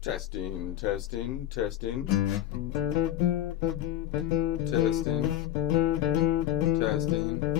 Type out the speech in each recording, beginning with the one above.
Testing, testing, testing. Testing, testing.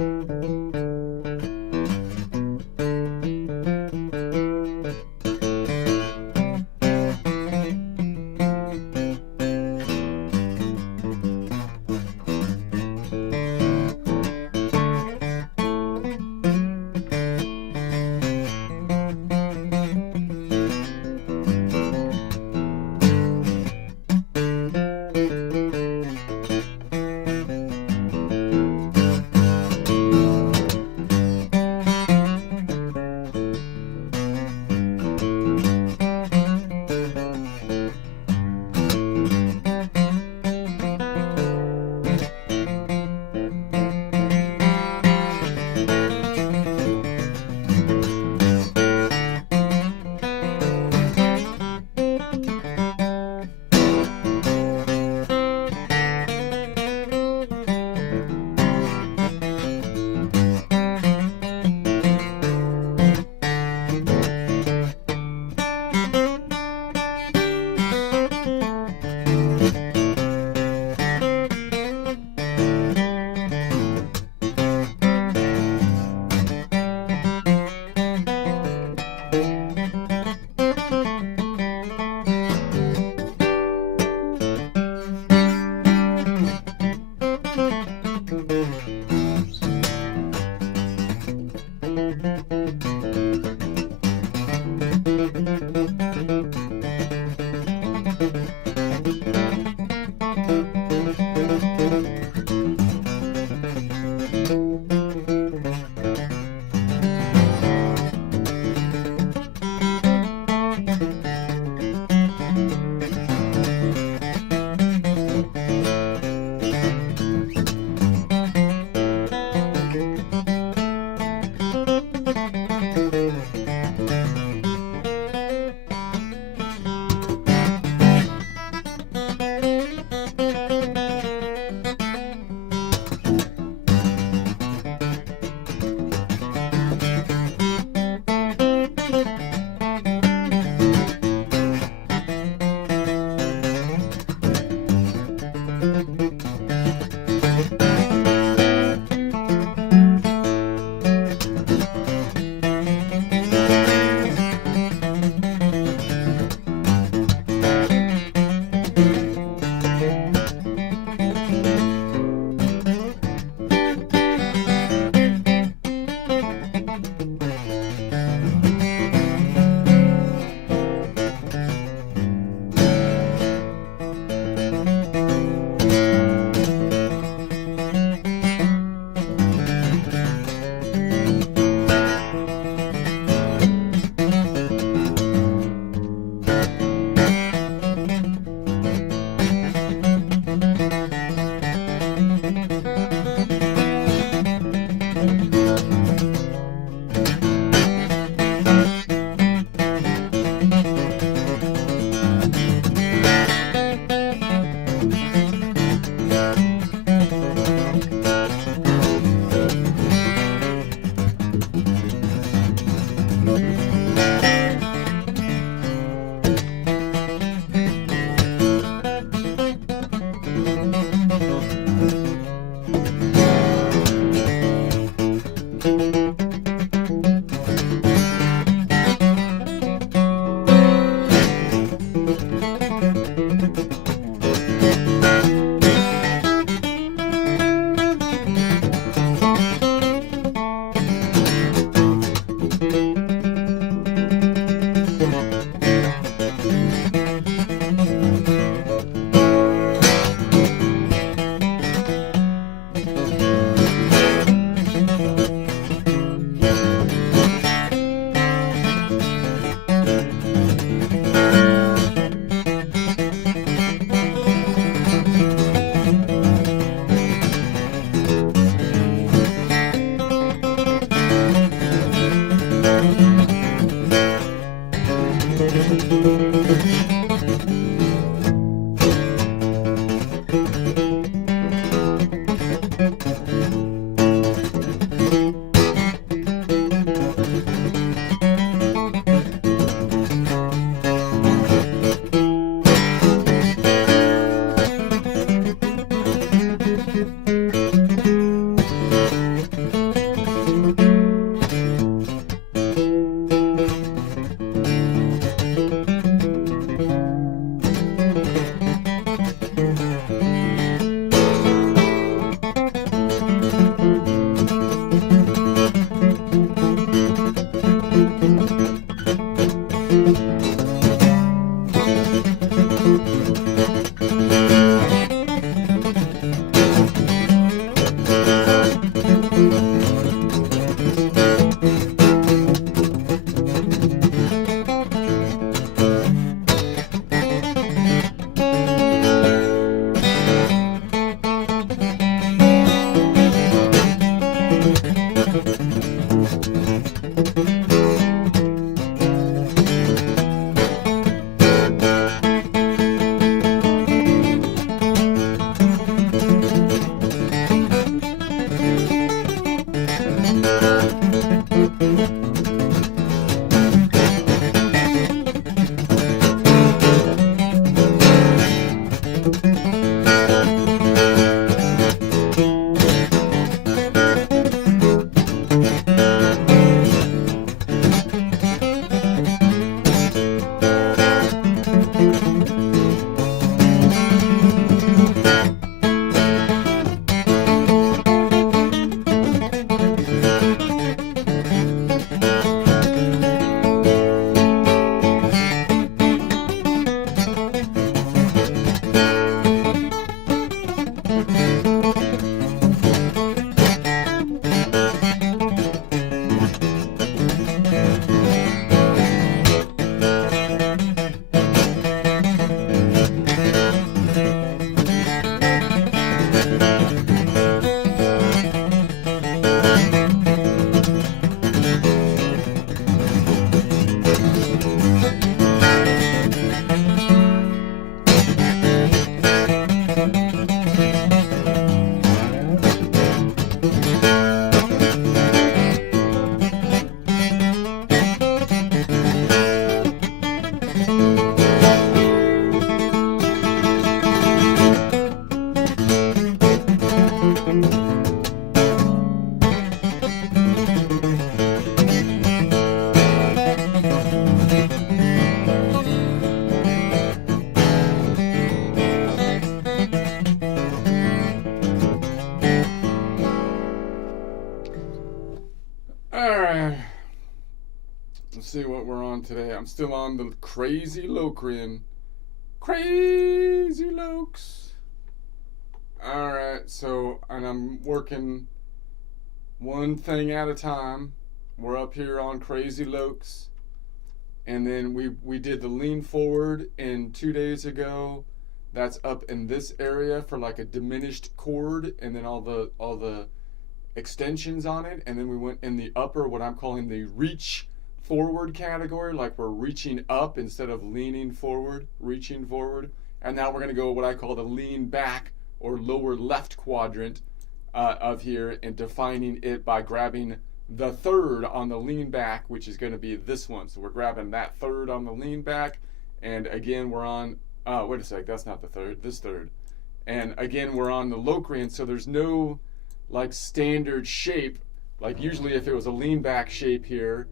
Alright. Let's see what we're on today. I'm still on the Crazy Locrian. Crazy Lokes. Alright, so, and I'm working one thing at a time. We're up here on Crazy Lokes. And then we did the lean forward in 2 days ago. That's up in this area for like a diminished chord, and then all the extensions on it. And then we went in the upper, what I'm calling the reach forward category, like we're reaching up instead of leaning forward, reaching forward. And now we're going to go what I call the lean back or lower left quadrant of here, and defining it by grabbing the third on the lean back, which is going to be this one. So we're grabbing that third on the lean back, and again we're on wait a sec, that's not the third, this third. And again we're on the Locrian, so there's no like standard shape. Like usually if it was a lean back shape here,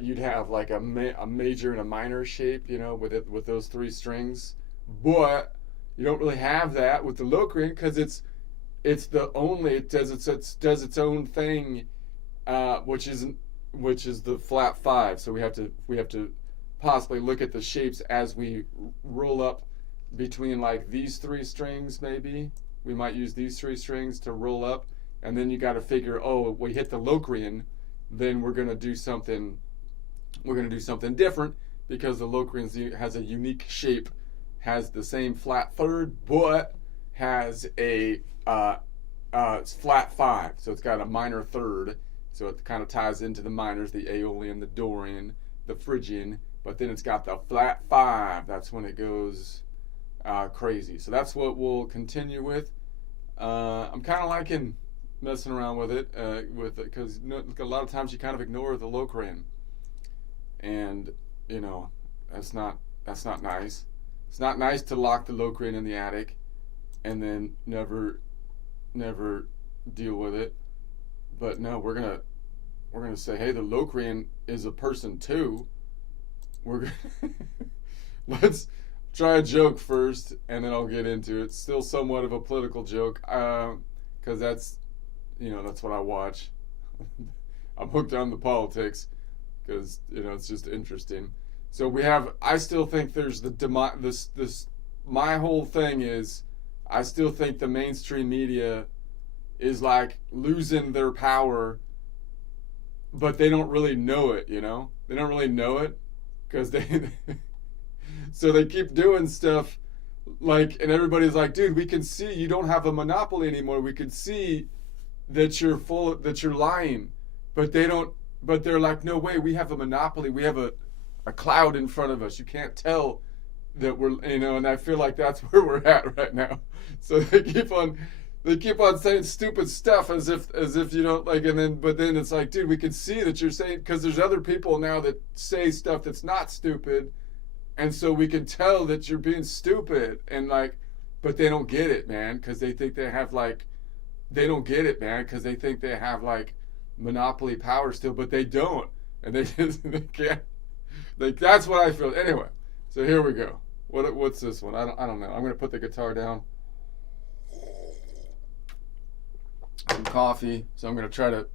you'd have like a major and a minor shape, you know, with those three strings. But you don't really have that with the Locrian, because it does its own thing, which is the flat five. So we have to possibly look at the shapes as we roll up between like these three strings. Maybe we might use these three strings to roll up, and then you got to figure, oh, we hit the Locrian, then we're going to do something different, because the Locrian has a unique shape, has the same flat third, but has a flat five. So it's got a minor third, so it kind of ties into the minors, the Aeolian, the Dorian, the Phrygian, but then it's got the flat five. That's when it goes crazy. So that's what we'll continue with. I'm kind of liking messing around with it, because a lot of times you kind of ignore the Locrian, and you know that's not nice. It's not nice to lock the Locrian in the attic and then never deal with it. But no, we're gonna say, hey, the Locrian is a person too. Let's try a joke first, and then I'll get into it. Still somewhat of a political joke, because that's what I watch. I'm hooked on the politics, because it's just interesting. So we have. I still think there's this. My whole thing is, I still think the mainstream media is like losing their power, but they don't really know it. You know, they don't really know it because they. So they keep doing stuff like, and everybody's like, dude, we can see you don't have a monopoly anymore. We can see that that you're lying, but they don't. But they're like, no way, we have a monopoly. We have a cloud in front of us. You can't tell that we're, and I feel like that's where we're at right now. So they keep on saying stupid stuff as if you don't like, but then it's like, dude, we can see that you're saying, because there's other people now that say stuff that's not stupid, and so we can tell that you're being stupid, and like, but they don't get it, man, because they think they have like, they don't get it, man, because they think they have like monopoly power still, but they don't, and they they can't. Like, that's what I feel. Anyway, so here we go. What's this one? I don't know. I'm gonna put the guitar down. Some coffee. So I'm gonna try to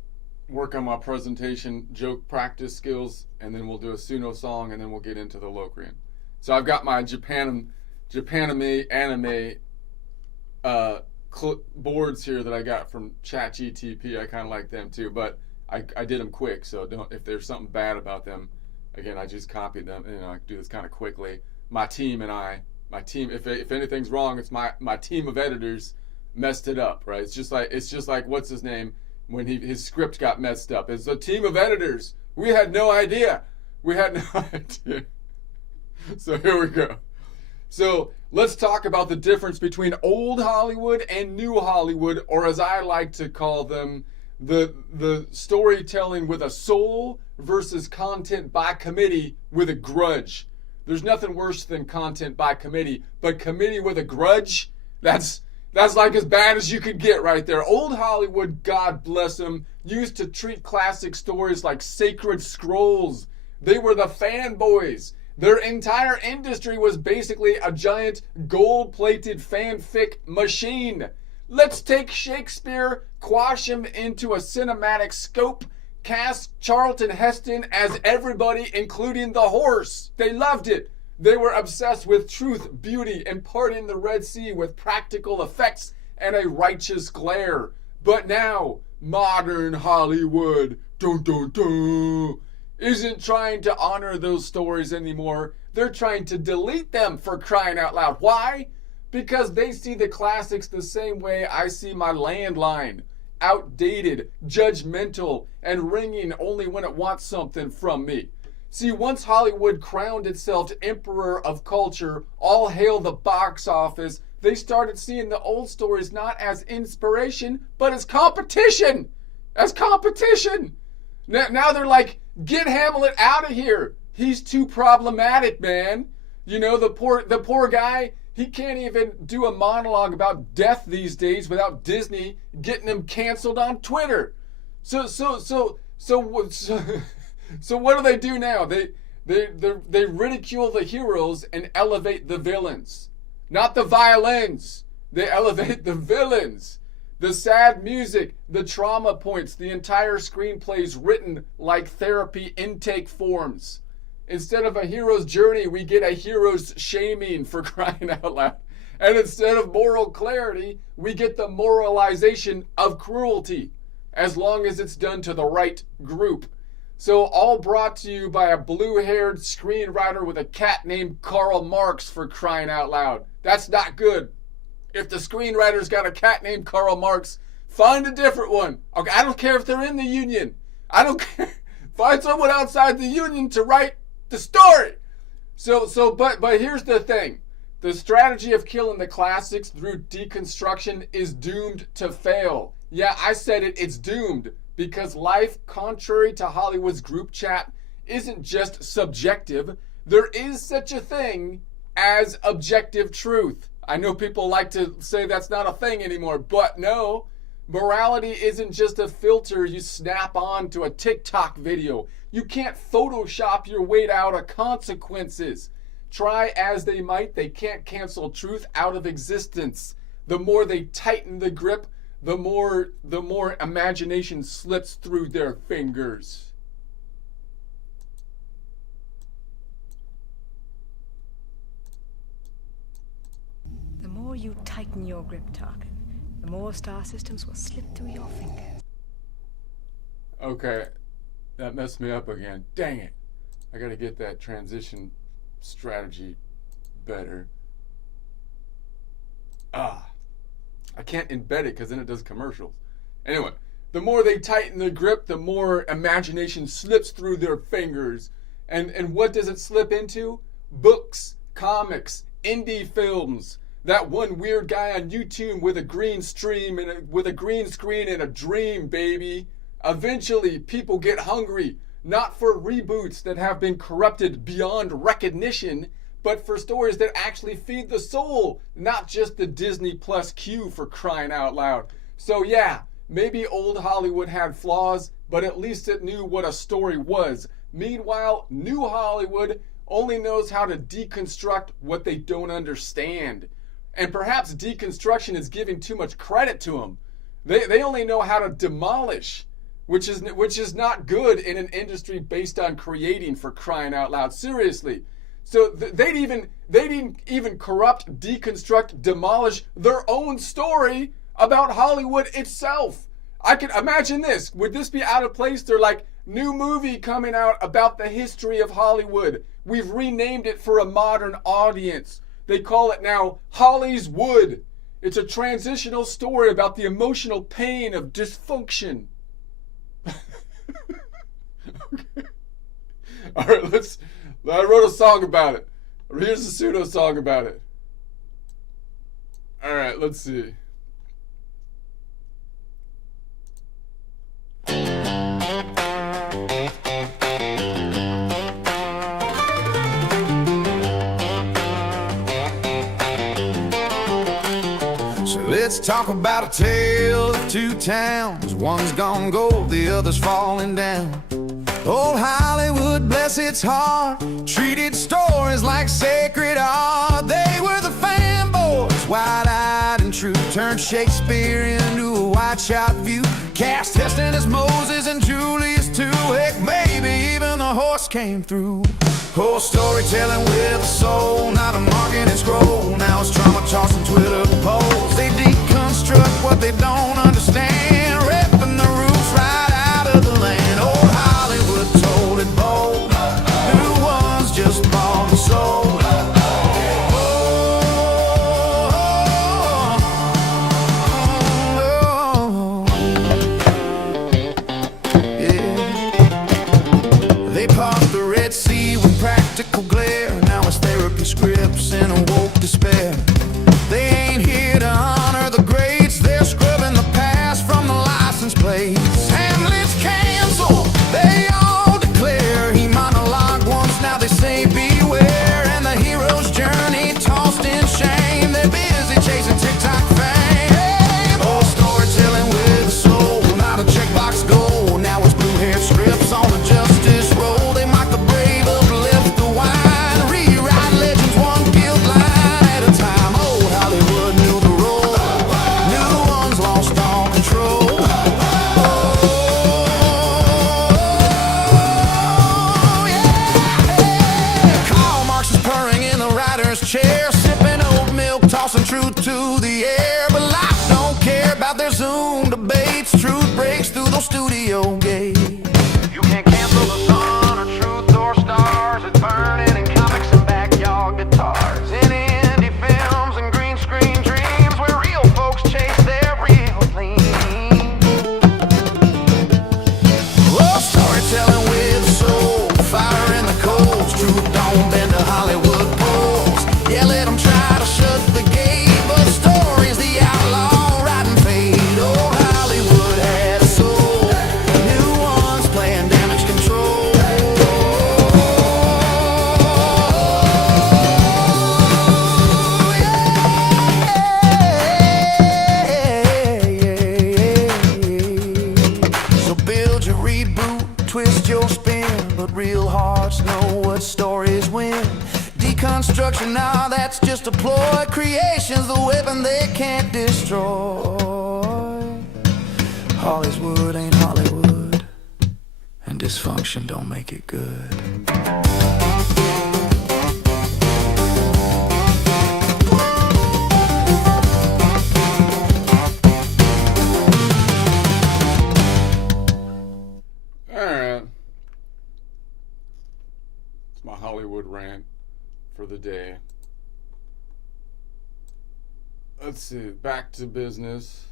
work on my presentation, joke practice skills, and then we'll do a Suno song, and then we'll get into the Locrian. So I've got my Japanime anime boards here that I got from ChatGTP. I kind of like them too, but I did them quick, so if there's something bad about them, again, I just copied them. I do this kind of quickly. My team, if anything's wrong, it's my team of editors messed it up, right? It's just like what's his name when his script got messed up. It's a team of editors. We had no idea. So here we go. So let's talk about the difference between old Hollywood and new Hollywood, or as I like to call them, the storytelling with a soul versus content by committee with a grudge. There's nothing worse than content by committee, but committee with a grudge, that's like as bad as you could get right there. Old Hollywood, God bless them, used to treat classic stories like sacred scrolls. They were the fanboys. Their entire industry was basically a giant gold-plated fanfic machine. Let's take Shakespeare, quash him into a cinematic scope, cast Charlton Heston as everybody, including the horse. They loved it. They were obsessed with truth, beauty, and parting the Red Sea with practical effects and a righteous glare. But now, modern Hollywood, dun dun dun, isn't trying to honor those stories anymore. They're trying to delete them, for crying out loud. Why? Because they see the classics the same way I see my landline. Outdated, judgmental, and ringing only when it wants something from me. See, once Hollywood crowned itself emperor of culture, all hail the box office, they started seeing the old stories not as inspiration, but as competition. As competition. Now they're like, get Hamlet out of here. He's too problematic, man. The poor guy, he can't even do a monologue about death these days without Disney getting him canceled on Twitter. So what do they do now? They ridicule the heroes and elevate the villains. Not the violins. They elevate the villains. The sad music, the trauma points, the entire screenplays written like therapy intake forms. Instead of a hero's journey, we get a hero's shaming, for crying out loud. And instead of moral clarity, we get the moralization of cruelty, as long as it's done to the right group. So all brought to you by a blue-haired screenwriter with a cat named Karl Marx, for crying out loud. That's not good. If the screenwriter's got a cat named Karl Marx, find a different one. Okay, I don't care if they're in the union. I don't care. Find someone outside the union to write the story. But here's the thing. The strategy of killing the classics through deconstruction is doomed to fail. Yeah, I said it, it's doomed. Because life, contrary to Hollywood's group chat, isn't just subjective. There is such a thing as objective truth. I know people like to say that's not a thing anymore, but no. Morality isn't just a filter you snap on to a TikTok video. You can't Photoshop your way out of consequences. Try as they might, they can't cancel truth out of existence. The more they tighten the grip, the more imagination slips through their fingers. you tighten your grip, Tarkin, the more star systems will slip through your fingers. Okay, that messed me up again. Dang it. I gotta get that transition strategy better. I can't embed it because then it does commercials. Anyway, the more they tighten the grip, the more imagination slips through their fingers. And what does it slip into? Books, comics, indie films. That one weird guy on YouTube with a green stream and with a green screen and a dream, baby. Eventually, people get hungry, not for reboots that have been corrupted beyond recognition, but for stories that actually feed the soul, not just the Disney Plus queue, for crying out loud. So yeah, maybe old Hollywood had flaws, but at least it knew what a story was. Meanwhile, new Hollywood only knows how to deconstruct what they don't understand. And perhaps deconstruction is giving too much credit to them. They only know how to demolish, which is not good in an industry based on creating, for crying out loud. Seriously. So they'd even corrupt, deconstruct, demolish their own story about Hollywood itself. I can imagine this. Would this be out of place? They're like, new movie coming out about the history of Hollywood. We've renamed it for a modern audience. They call it now Holly's Wood. It's a transitional story about the emotional pain of dysfunction. Okay. All right, I wrote a song about it. Here's a pseudo song about it. All right, let's see. Let's talk about a tale of two towns. One's gone gold, the other's falling down. Old Hollywood, bless its heart, treated stories like sacred art. They were the fanboys, wide-eyed and true, turned Shakespeare into a wide-shot view. Cast Heston as Moses and Julius too. Heck, maybe even the horse came through. Whole storytelling with a soul, not a marketing scroll. Now it's trauma-tossing Twitter polls. They deconstruct what they don't understand, ripping the roots right out of the land. Old Hollywood told it bold. New ones just bought and sold. Practical glare, now it's therapy scripts and a woke despair. They ain't here to honor the greats, they're scrubbing the past from the license plates. Hamlet's canceled, they all declare. He monologued once, now they say beware. And the hero's journey tossed in shame, they're busy chasing TikTok fame. Old storytelling with a soul, not a checkbox goal. Now it's blue-haired scripts on the justice roll. They mock the brave up, lift the wine, rewrite legends one guilt line at a time. Old Hollywood knew the role, new ones lost all control. Oh, yeah. Karl Marx is purring in the writer's chair, sipping oat milk, tossing truth to the air. But life don't care about their Zoom debates. Truth breaks through those studio gates. You can't cancel the sun or truth or stars. It's burning in comics and backyard guitars, in indie films and green screen dreams, where real folks chase their real dreams. Oh, storytelling with a soul, fire in the coals. Truth don't bend to Hollywood poles. Yeah, let them try to shut the gate, but story's the outlaw riding fate. Old Hollywood had a soul, new ones playing damage control. So build your reboot, twist your spin, but real hearts know what stories win. Deconstruction, nah, that's just a ploy. Creation's the weapon they can't destroy. Hollywood ain't Hollywood, and dysfunction don't make it good. for the day. Let's see, back to business.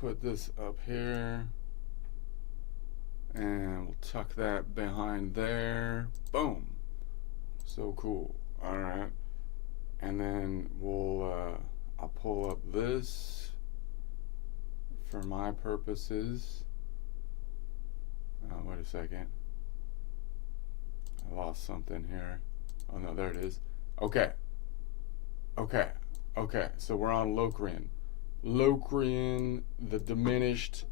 Put this up here. And we'll tuck that behind there. Boom. So cool. Alright. And then I'll pull up this for my purposes. Wait a second. I lost something here. Oh no, there it is. Okay. So we're on Locrian. Locrian, the diminished.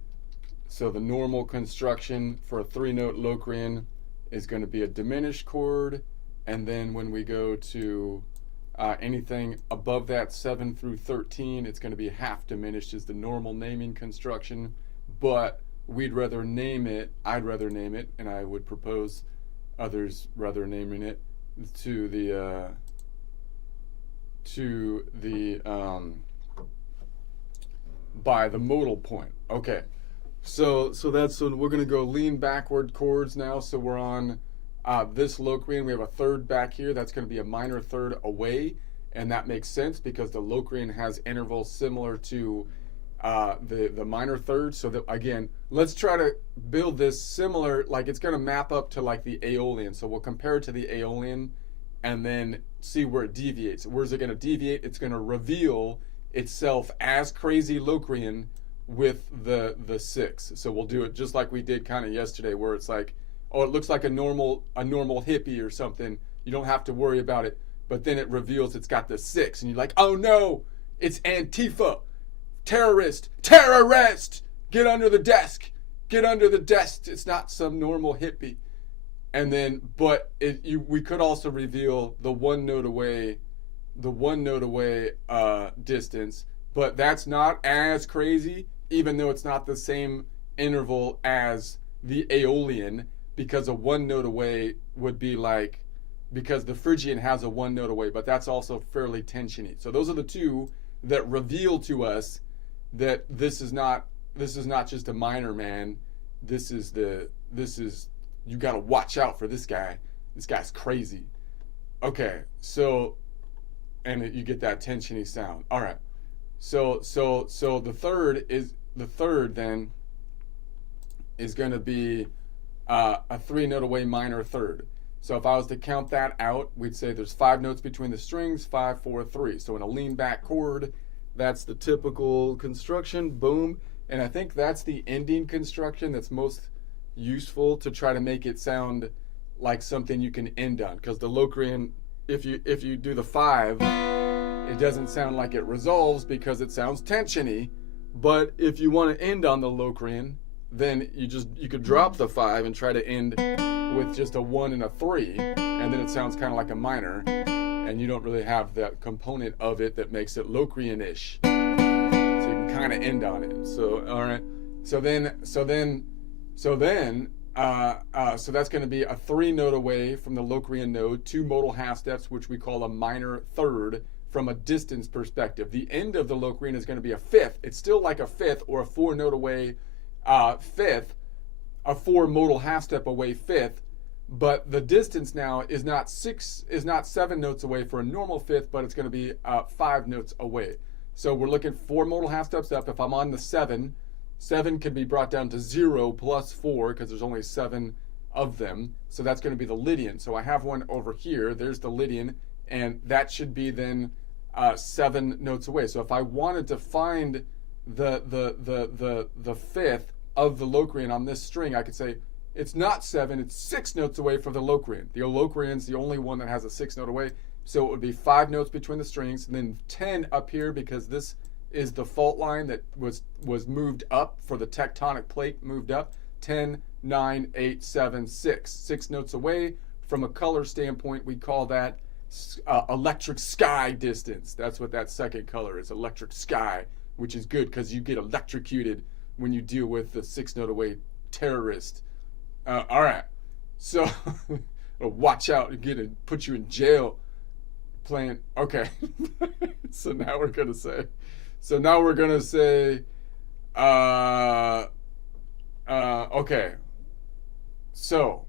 So the normal construction for a 3-note Locrian is going to be a diminished chord, and then when we go to anything above that 7 through 13, it's going to be half diminished is the normal naming construction, but I'd rather name it, and I would propose others rather naming it to the by the modal point. Okay. So we're gonna go lean backward chords now. So we're on this Locrian. We have a third back here. That's gonna be a minor third away, and that makes sense because the Locrian has intervals similar to the minor third. So that again, let's try to build this similar, like it's gonna map up to like the Aeolian. So we'll compare it to the Aeolian, and then see where it deviates. Where's it gonna deviate? It's gonna reveal itself as crazy Locrian with the 6. So we'll do it just like we did kind of yesterday, where it's like, oh, it looks like a normal hippie or something. You don't have to worry about it. But then it reveals it's got the 6, and you're like, oh no, it's Antifa, terrorist, get under the desk. It's not some normal hippie. And then, but we could also reveal the one note away distance, but that's not as crazy, even though it's not the same interval as the Aeolian, because a one note away would be like, because the Phrygian has a one note away, but that's also fairly tensiony. So those are the two that reveal to us that this is not just a minor, man. This is you got to watch out for this guy. This guy's crazy. Okay, so, and you get that tensiony sound. All right. So the third then is going to be a 3-note away minor third. So if I was to count that out, we'd say there's 5 notes between the strings, 5, 4, 3. So in a lean back chord, that's the typical construction. Boom. And I think that's the ending construction that's most useful to try to make it sound like something you can end on. Because the Locrian, if you do the 5, it doesn't sound like it resolves because it sounds tensiony. But if you want to end on the Locrian, then you could drop the 5 and try to end with just a 1 and a 3, and then it sounds kind of like a minor, and you don't really have that component of it that makes it Locrian-ish. So you can kind of end on it. So all right. So that's going to be a 3-note away from the Locrian node, 2 modal half steps, which we call a minor third from a distance perspective. The end of the Locrian is going to be a 5th. It's still like a 5th or a 4-note away 5th, a 4 modal half step away 5th, but the distance now is not 7 notes away for a normal 5th, but it's going to be 5 notes away. So we're looking 4 modal half steps up. If I'm on the 7 can be brought down to 0 plus 4 because there's only 7 of them. So that's going to be the Lydian. So I have one over here. There's the Lydian, and that should be then 7 notes away. So if I wanted to find the 5th of the Locrian on this string, I could say it's not 7, it's 6 notes away from the Locrian. The Locrian's the only one that has a 6-note away. So it would be 5 notes between the strings, and then 10 up here because this is the fault line that was moved up for the tectonic plate, moved up. 10, 9, 8, 7, 6. 6 notes away. From a color standpoint, we call that electric sky distance. That's what that second color is, electric sky, which is good because you get electrocuted when you deal with the 6-note away terrorist. All right, so watch out and put you in jail playing. Okay, so now we're gonna say, okay, so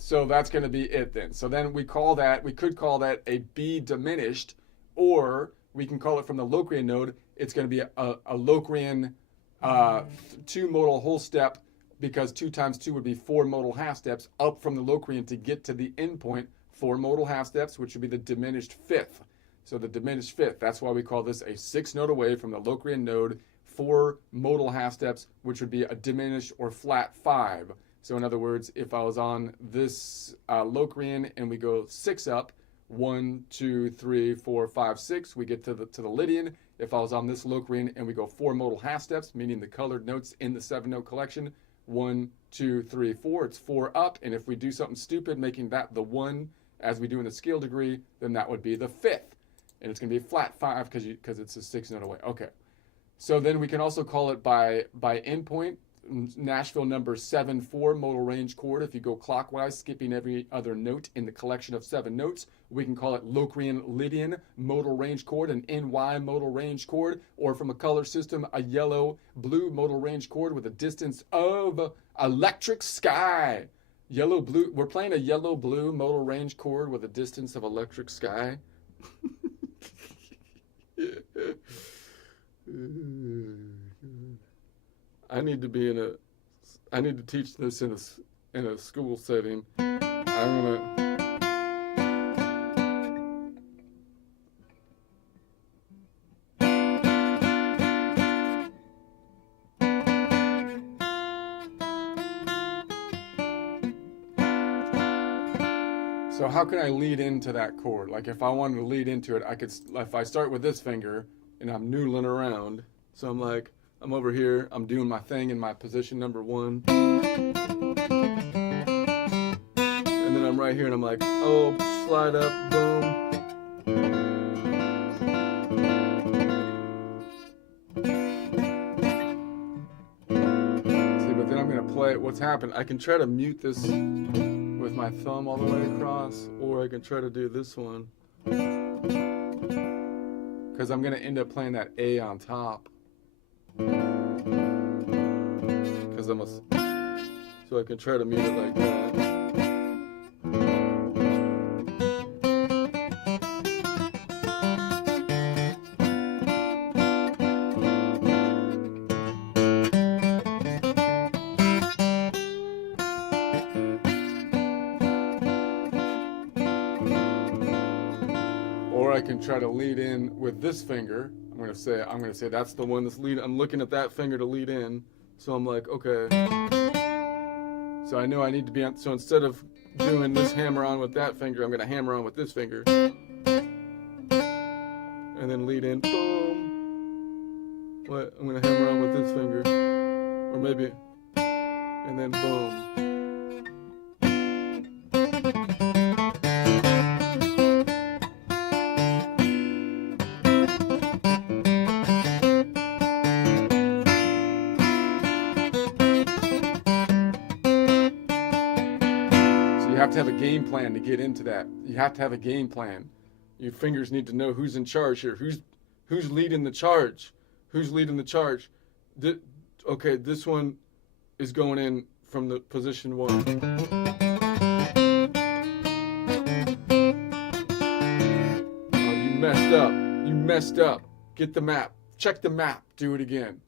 So that's going to be it then. So then we could call that a B diminished, or we can call it from the Locrian node, it's going to be a Locrian 2 modal whole step, because 2 times 2 would be 4 modal half steps up from the Locrian to get to the endpoint, 4 modal half steps, which would be the diminished fifth. So the diminished fifth, that's why we call this a 6 node away from the Locrian node, 4 modal half steps, which would be a diminished or flat 5. So in other words, if I was on this Locrian and we go 6 up, 1, 2, 3, 4, 5, 6, we get to the Lydian. If I was on this Locrian and we go 4 modal half steps, meaning the colored notes in the 7-note collection, 1, 2, 3, 4, it's 4 up. And if we do something stupid, making that the 1 as we do in the scale degree, then that would be the 5th. And it's going to be a flat 5 because it's a 6 note away. Okay. So then we can also call it by endpoint, Nashville number 7-4 modal range chord. If you go clockwise, skipping every other note in the collection of 7 notes, we can call it Locrian Lydian modal range chord, an NY modal range chord, or from a color system, a yellow-blue modal range chord with a distance of electric sky. Yellow-blue, we're playing a yellow-blue modal range chord with a distance of electric sky. I need to teach this in a school setting. So how can I lead into that chord? Like if I wanted to lead into it, if I start with this finger and I'm noodling around, so I'm over here, I'm doing my thing in my position number 1. And then I'm right here and I'm like, oh, slide up, boom. See, but then I'm going to play what's happened. I can try to mute this with my thumb all the way across, or I can try to do this one. Because I'm going to end up playing that A on top. Because so I can try to mute it like that. Or I can try to lead in with this finger. I'm gonna say that's the one that's lead. I'm looking at that finger to lead in. So I'm like, okay. So I know I need to be on. So instead of doing this hammer on with that finger, I'm gonna hammer on with this finger, and then lead in. Boom. What? I'm gonna hammer on with this finger, or maybe, and then boom. You have to have a game plan to get into that. You have to have a game plan. Your fingers need to know who's in charge here. Who's leading the charge? Who's leading the charge? Okay, this one is going in from the position 1. Oh, you messed up. You messed up. Get the map. Check the map. Do it again.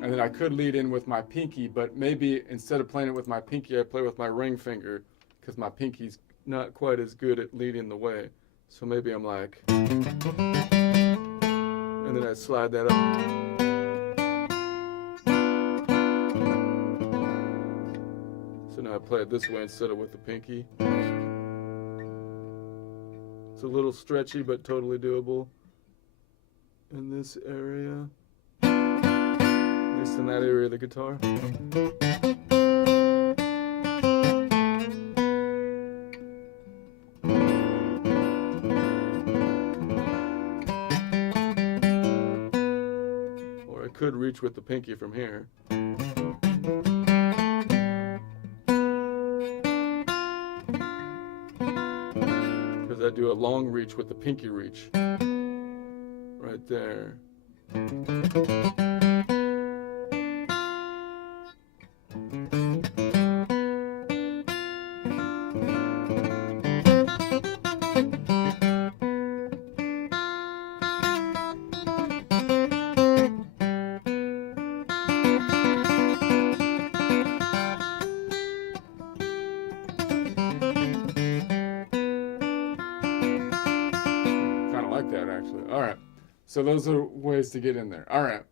And then I could lead in with my pinky, but maybe instead of playing it with my pinky, I play with my ring finger, because my pinky's not quite as good at leading the way. So maybe I'm like, and then I slide that up. So now I play it this way instead of with the pinky. It's a little stretchy, but totally doable in this area. At least in that area of the guitar. Or I could reach with the pinky from here. Because I do a long reach with the pinky reach. Right there. So those are ways to get in there. All right.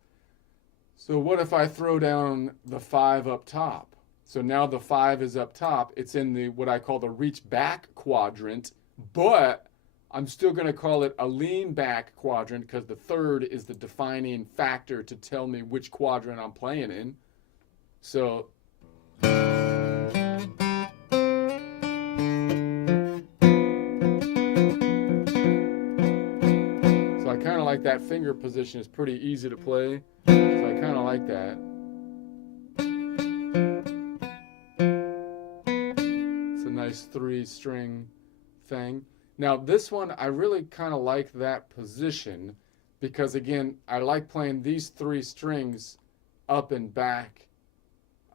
So what if I throw down the 5 up top? So now the 5 is up top. It's in the what I call the reach back quadrant, but I'm still going to call it a lean back quadrant because the 3rd is the defining factor to tell me which quadrant I'm playing in. So I kind of like that finger position. It's pretty easy to play. So I kind of like that. It's a nice 3-string thing. Now this one, I really kind of like that position because again, I like playing these 3 strings up and back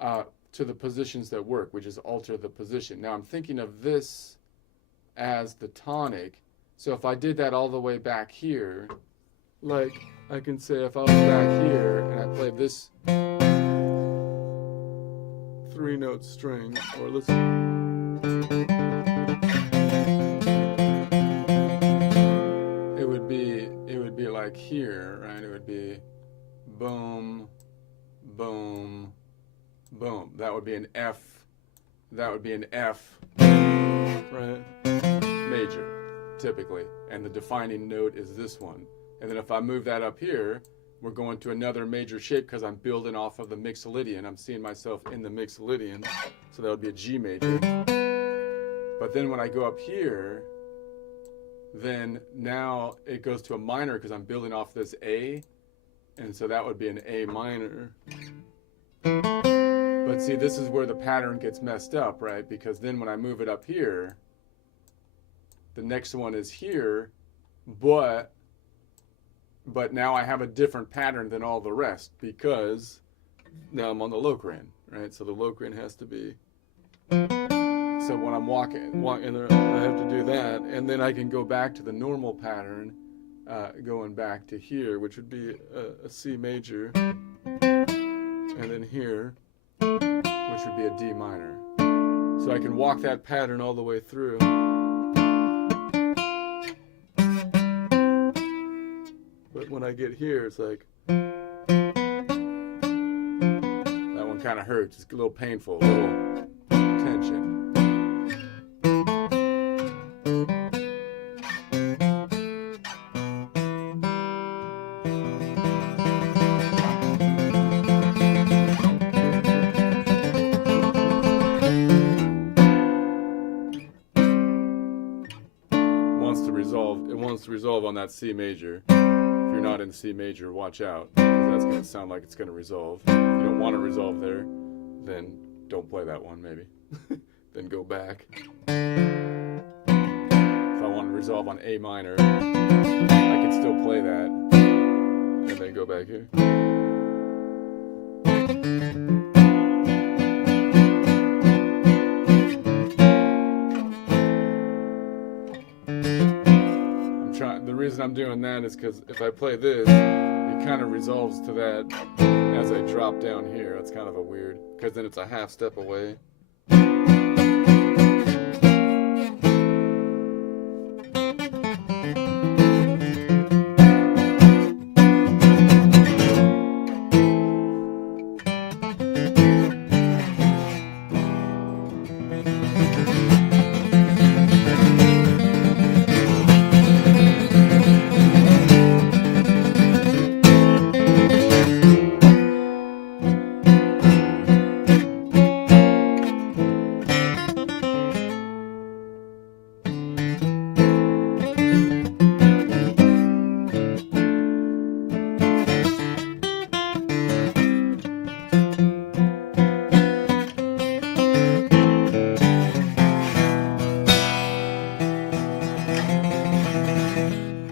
to the positions that work, which is alter the position. Now I'm thinking of this as the tonic. So if I did that all the way back here, like I can say if I was back here and I played this 3-note string, or listen, it would be like here, right? It would be boom, boom, boom. That would be an F. That would be an F, right? Major, typically. And the defining note is this one. And then if I move that up here, we're going to another major shape because I'm building off of the Mixolydian. I'm seeing myself in the Mixolydian. So that would be a G major. But then when I go up here, then now it goes to a minor because I'm building off this A. And so that would be an A minor. But see, this is where the pattern gets messed up, right? Because then when I move it up here, the next one is here, but now I have a different pattern than all the rest because now I'm on the Locrian, right? So the Locrian has to be. So when I'm walking there, I have to do that, and then I can go back to the normal pattern, going back to here, which would be a C major, and then here, which would be a D minor. So I can walk that pattern all the way through. But when I get here, it's like, that one kind of hurts. It's a little painful, a little tension. It wants to resolve on that C major. If you're not in C major, watch out, because that's going to sound like it's going to resolve. If you don't want to resolve there, then don't play that one, maybe. Then go back. If I want to resolve on A minor, I can still play that, and then go back here. The reason I'm doing that is because if I play this, it kind of resolves to that as I drop down here. It's kind of a weird, because then it's a half step away.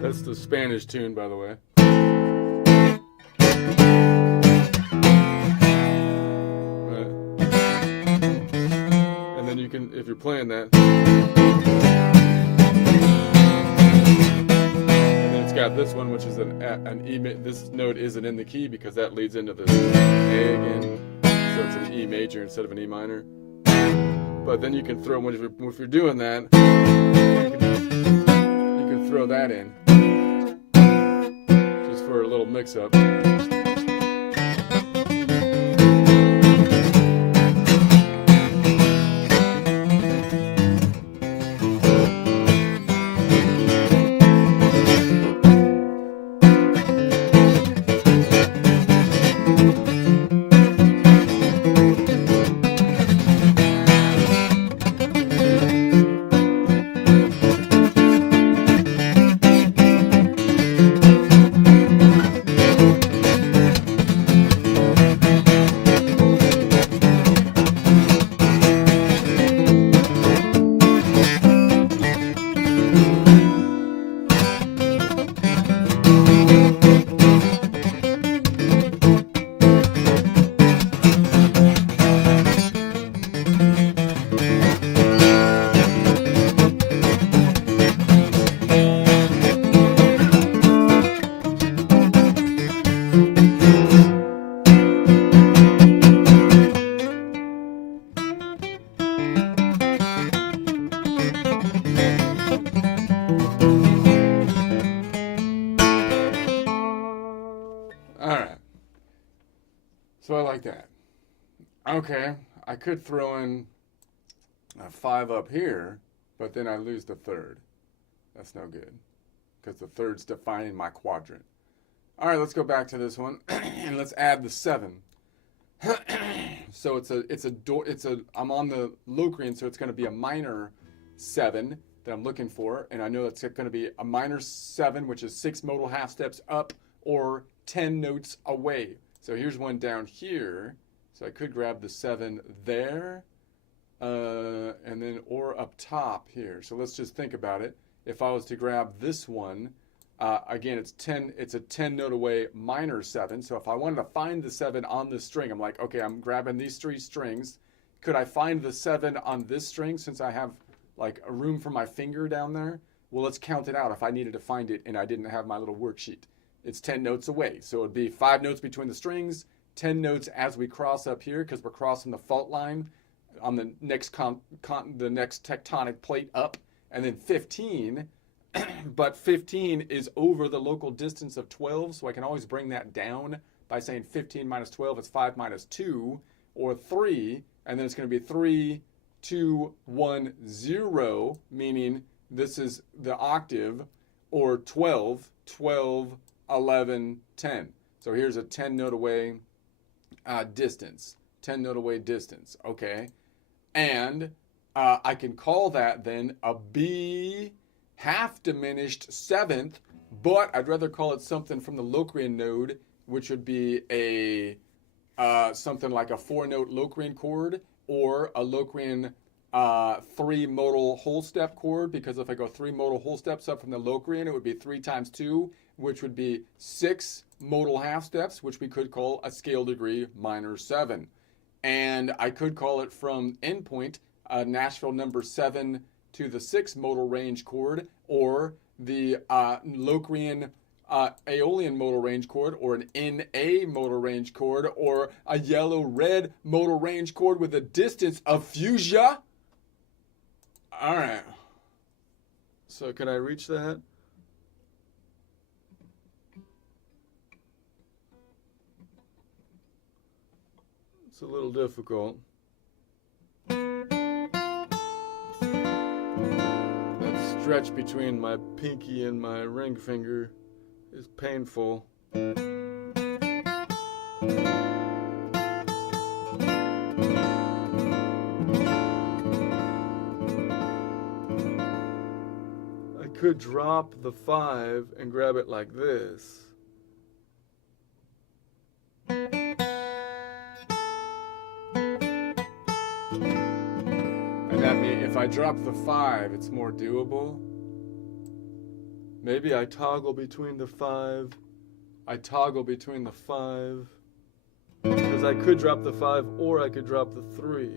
That's the Spanish tune, by the way. Right. And then you can, if you're playing that, and then it's got this one, which is an E. This note isn't in the key because that leads into the A again, so it's an E major instead of an E minor. But then you can throw, if you're doing that, you can throw that in. for a little mix-up. Alright. So I like that. Okay, I could throw in a 5 up here, but then I lose the third. That's no good, because the third's defining my quadrant. Alright, let's go back to this one, and let's add the 7. So I'm on the Locrian, so it's going to be a minor 7 that I'm looking for, and I know it's going to be a minor 7, which is 6 modal half steps up, or 10 notes away. So here's one down here. So I could grab the 7 there, and then or up top here. So let's just think about it. If I was to grab this one, again, it's a 10 note away minor 7. So if I wanted to find the 7 on this string, I'm like, okay, I'm grabbing these 3 strings. Could I find the 7 on this string since I have like a room for my finger down there? Well, let's count it out if I needed to find it and I didn't have my little worksheet. It's 10 notes away. So it would be 5 notes between the strings, 10 notes as we cross up here because we're crossing the fault line on the next the next tectonic plate up, and then 15. But 15 is over the local distance of 12, so I can always bring that down by saying 15 minus 12 is 5 minus 2, or 3, and then it's going to be 3, 2, 1, 0, meaning this is the octave, or 12, 12, 11, 10. So here's a 10 note away distance. 10 note away distance, okay? And I can call that then a B half diminished 7th, but I'd rather call it something from the Locrian node, which would be a something like a 4-note Locrian chord, or a Locrian 3 modal whole step chord, because if I go 3 modal whole steps up from the Locrian, it would be 3 times 2, which would be 6 modal half steps, which we could call a scale degree minor 7. And I could call it from endpoint Nashville number 7 to the 6 modal range chord, or the Locrian Aeolian modal range chord, or an NA modal range chord, or a yellow-red modal range chord with a distance of fuchsia. All right. So can I reach that? It's a little difficult. That stretch between my pinky and my ring finger is painful. I could drop the 5 and grab it like this. And that means if I drop the 5, it's more doable. Maybe I toggle between the 5. Because I could drop the 5 or I could drop the 3.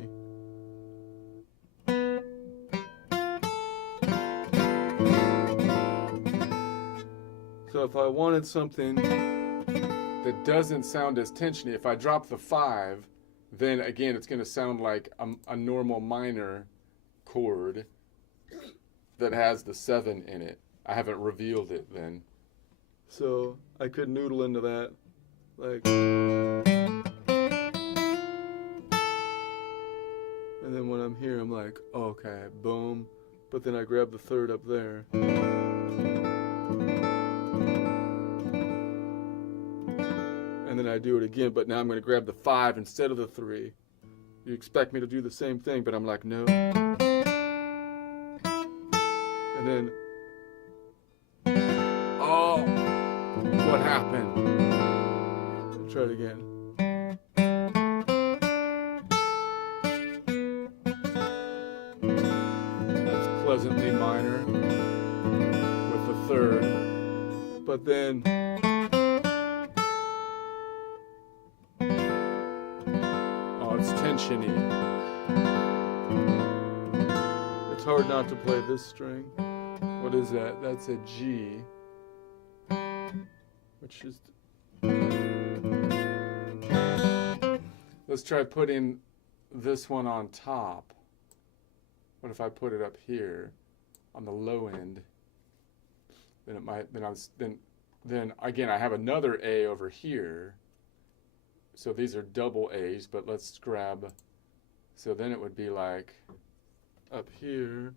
So if I wanted something that doesn't sound as tensiony, if I drop the 5, then again it's going to sound like a normal minor chord that has the 7 in it. I haven't revealed it then. So I could noodle into that. Like, and then when I'm here, I'm like, oh, okay, boom. But then I grab the third up there. And then I do it again, but now I'm going to grab the 5 instead of the 3. You expect me to do the same thing, but I'm like, no. And then, oh, what happened? Try it again. That's pleasantly minor with the third. But then, oh, it's tensiony. It's hard not to play this string. What is that? That's a G, which is... Let's try putting this one on top. What if I put it up here on the low end? Then it might. Then again, I have another A over here. So these are double A's, but let's grab. So then it would be like up here,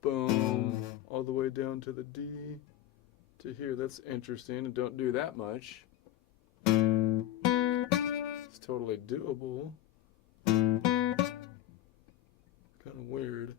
boom, all the way down to the D, to here. That's interesting, and don't do that much. It's totally doable. Kind of weird.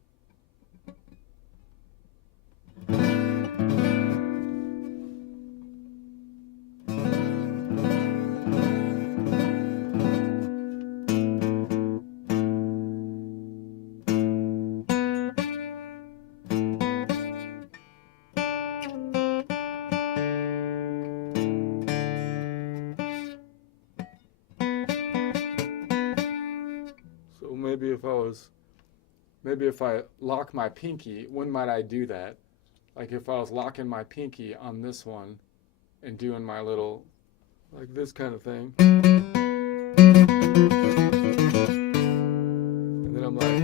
Maybe if I lock my pinky, when might I do that? Like if I was locking my pinky on this one and doing my little, like this kind of thing. And then I'm like,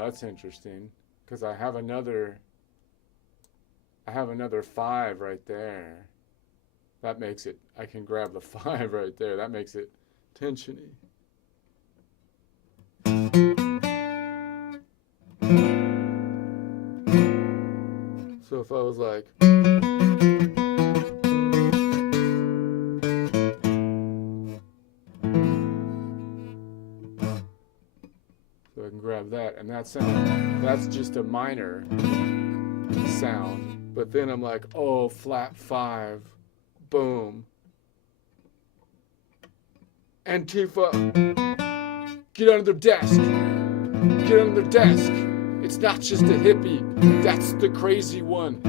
that's interesting, because I have another 5 right there. That makes it, I can grab the 5 right there. That makes it tensiony. So if I was like, so I can grab that, and that sound, that's just a minor sound. But then I'm like, oh, flat 5, boom. Antifa, get under the desk. Get under the desk. It's not just a hippie, that's the crazy one.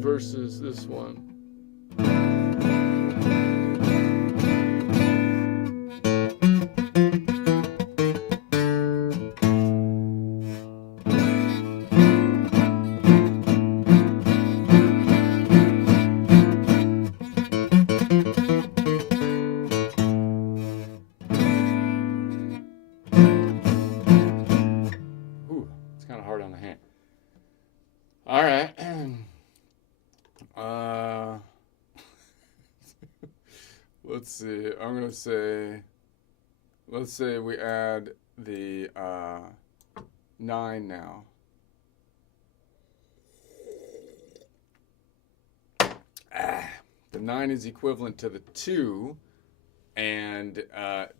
Versus this one. All right. Let's see. I'm going to say, let's say we add the 9 now. The 9 is equivalent to the 2, and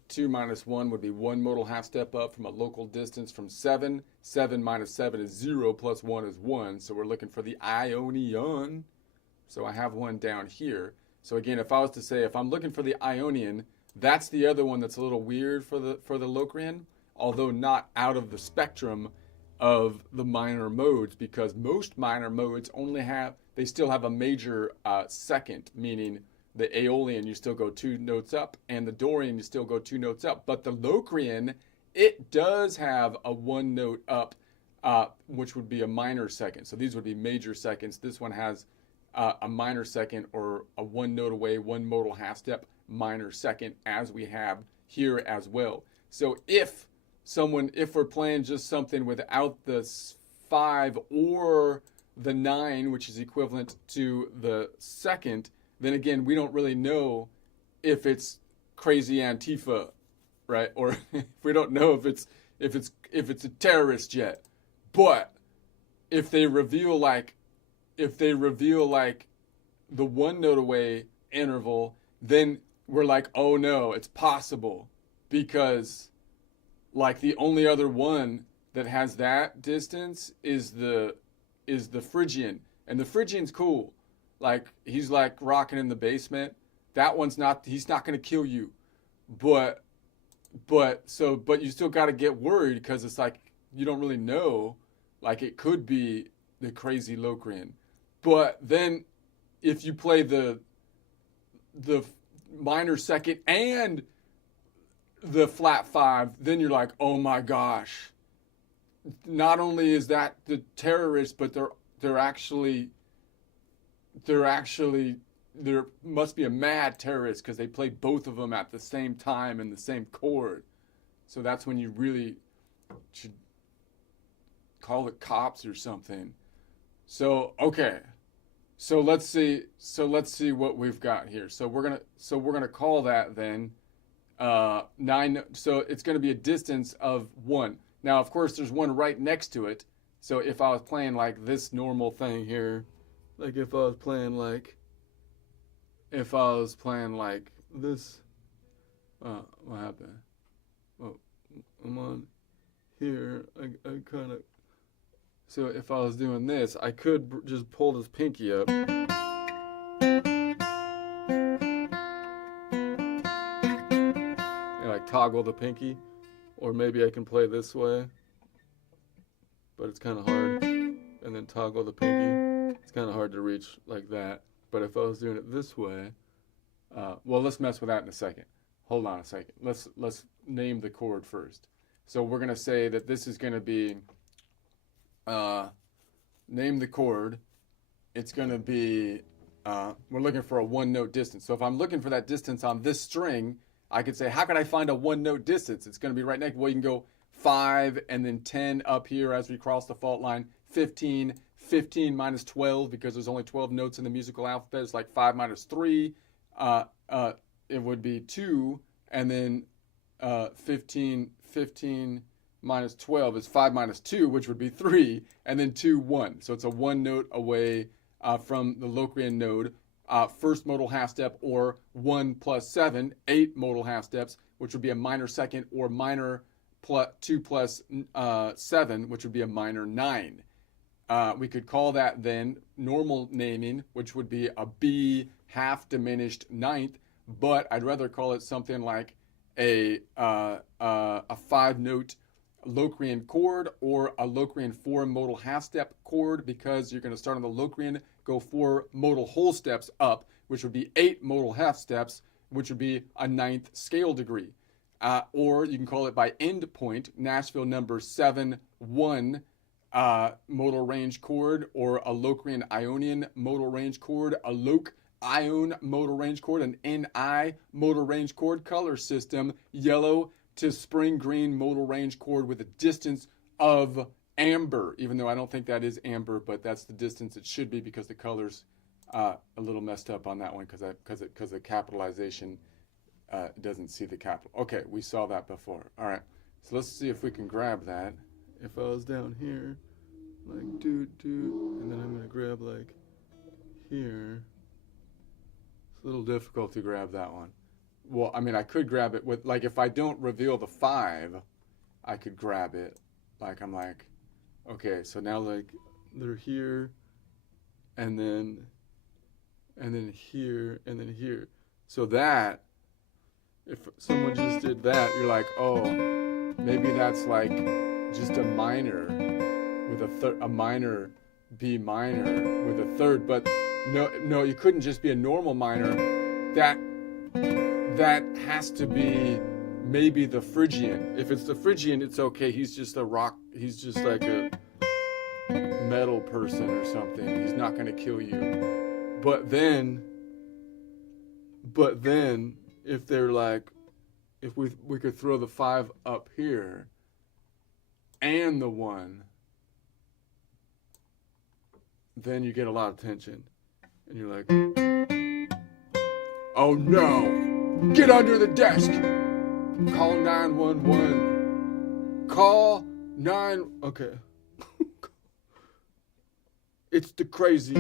2 minus 1 would be 1 modal half step up from a local distance from 7. 7 minus 7 is 0, plus 1 is 1, so we're looking for the Ionian. So I have one down here. So again, if I was to say, if I'm looking for the Ionian, That's the other one that's a little weird for the Locrian, although not out of the spectrum of the minor modes, because most minor modes they still have a major second, meaning the Aeolian you still go 2 notes up, and the Dorian you still go 2 notes up. But the Locrian, it does have a 1 note up, which would be a minor second. So these would be major seconds. This one has a minor second, or a 1 note away, 1 modal half step minor second, as we have here as well. So if we're playing just something without the 5 or the 9, which is equivalent to the second, then again, we don't really know if it's crazy Antifa, right? Or if we don't know if it's a terrorist yet. But if they reveal like the 1 note away interval, then we're like, oh no, it's possible, because like the only other one that has that distance is the Phrygian, and the Phrygian's cool. Like, he's like rocking in the basement. That one's he's not going to kill you, but you still got to get worried, because it's like you don't really know. Like, it could be the crazy Locrian. But then if you play the minor second and the flat 5, then you're like, oh my gosh. Not only is that the terrorist, but there must be a mad terrorist, because they play both of them at the same time in the same chord. So that's when you really should call the cops or something. So okay, so let's see what we've got here. So we're gonna call that then 9. So it's gonna be a distance of 1. Now, of course, there's one right next to it. So if I was playing like this normal thing here, like if I was playing like this, what happened? Oh, I'm on here. I kind of. So if I was doing this, I could just pull this pinky up. And like toggle the pinky. Or maybe I can play this way. But it's kind of hard. And then toggle the pinky. It's kind of hard to reach like that. But if I was doing it this way, well, let's mess with that in a second. Hold on a second. Let's name the chord first. So we're going to say that this is going to be, name the chord. It's going to be, we're looking for a 1 note distance. So if I'm looking for that distance on this string, I could say, how can I find a 1 note distance? It's going to be right next. Well, you can go 5 and then 10 up here as we cross the fault line, 15 minus 12, because there's only 12 notes in the musical alphabet. It's like 5 minus 3. It would be 2, and then 15 minus 12 is 5 minus 2, which would be 3, and then 2, 1. So it's a 1 note away from the Locrian node. First modal half step, or 1 plus 7, 8 modal half steps, which would be a minor second, or minor 2 plus 7, which would be a minor 9. We could call that then normal naming, which would be a B half diminished ninth, but I'd rather call it something like a 5-note Locrian chord, or a Locrian 4 modal half step chord, because you're going to start on the Locrian, go 4 modal whole steps up, which would be 8 modal half steps, which would be a 9th scale degree. Or you can call it by end point, Nashville number 7-1 modal range chord, or a Locrian Ionian modal range chord, a Loc Ion modal range chord, an NI modal range chord, color system, yellow to spring green modal range chord with a distance of amber, even though I don't think that is amber, but that's the distance it should be, because the color's a little messed up on that one, because the capitalization doesn't see the capital. Okay, we saw that before. All right, so let's see if we can grab that. If I was down here, like and then I'm gonna grab like here. It's a little difficult to grab that one. Well, I mean, I could grab it with, like, if I don't reveal the 5, I could grab it. Like, I'm like, okay, so now, like, they're here, and then here, and then here. So that if someone just did that, you're like, oh, maybe that's like just a minor with a minor B minor with a third. But no, you couldn't just be a normal minor. That has to be maybe the Phrygian. If it's the Phrygian, it's okay. He's just a rock. He's just like a metal person or something. He's not going to kill you. But then if they're like, if we could throw the 5 up here and the 1, then you get a lot of tension. And you're like, oh no, get under the desk. Call 911. Call 9. Okay. It's the crazy.